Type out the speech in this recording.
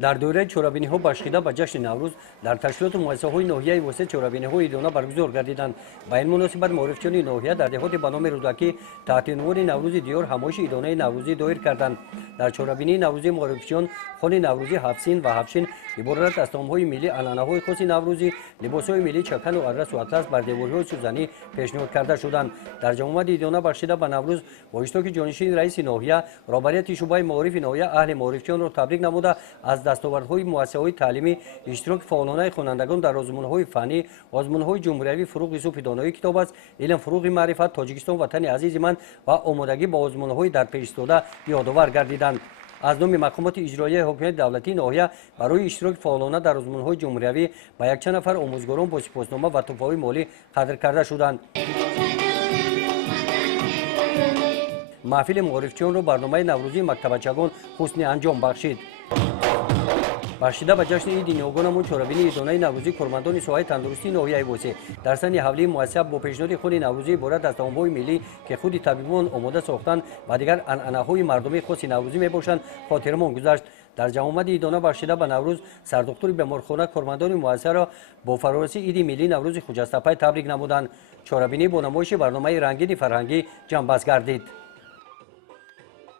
در دوره چورابینی‌ها باشیده به جشن نوروز در تشکیلات مؤسسه‌های ناحیه واسه چورابینی‌های ایران برگزار گردیدند. با این مناسبت معرفچیان ناحیه در دهات به نام رودکی تحت عنوان نوروز دیار همایش ایرانی نوروزی دایر کردند. در چورابینی نوروزی معرفچیان خان نوروزی هفسین و هفشین عبارت از طعم‌های ملی، علنه‌های خاص نوروزی، لباس‌های ملی چکن و ارس و اطلس بر دیوارهای سوزنی پیشنهاد کرده شدند. در جمع ایران باشیده به نوروز با اشتراک جانشین رئیس ناحیه رهبریت شعبه معارف ناحیه اهل معرفچیان را تبریک نموده از دستاوردهای مؤسسه‌های تعلیمی، اشتراک فعالانه خوانندگان در آزمون‌های فنی، آزمون‌های جمهوری، فروغ صبح دانایی کتاب است، علم فروغ معرفت، تاجیکستان وطن عزیز من و آمادگی با آزمون‌های در پیش استاده یادآور گردیدند. از نام مقامات اجرایی حکومت دولتی ناحیه برای اشتراک فعالانه در آزمون‌های جمهوری با یک چند نفر آموزگاران با سپاسنامه و تحفه‌های مالی قدر کرده شدند. محفل معرفچیان را برنامه نوروزی مکتبچگان حسن انجام بخشید. باشیده به جشن عید نوگانمون چورابینی ایدانه نوروزی کارمندان ساحه تندرستی ناحیه واسه در سن حولی مؤسسه با پیشنهاد خود نوروزی عبارت از طعم‌های ملی که خود طبیبان آماده ساختند و دیگر عنعنه‌های مردمی خاص نوروزی میباشند خاطرمان گذشت. در جمع ایدانه باشیده به نوروز سردکتر بیمارخانه کارمندان مؤسسه را با فرارسی عید ملی نوروز خجسته پای تبریک نمودند. چورابینی با نمایش برنامه رنگین فرهنگی جنبش گردید.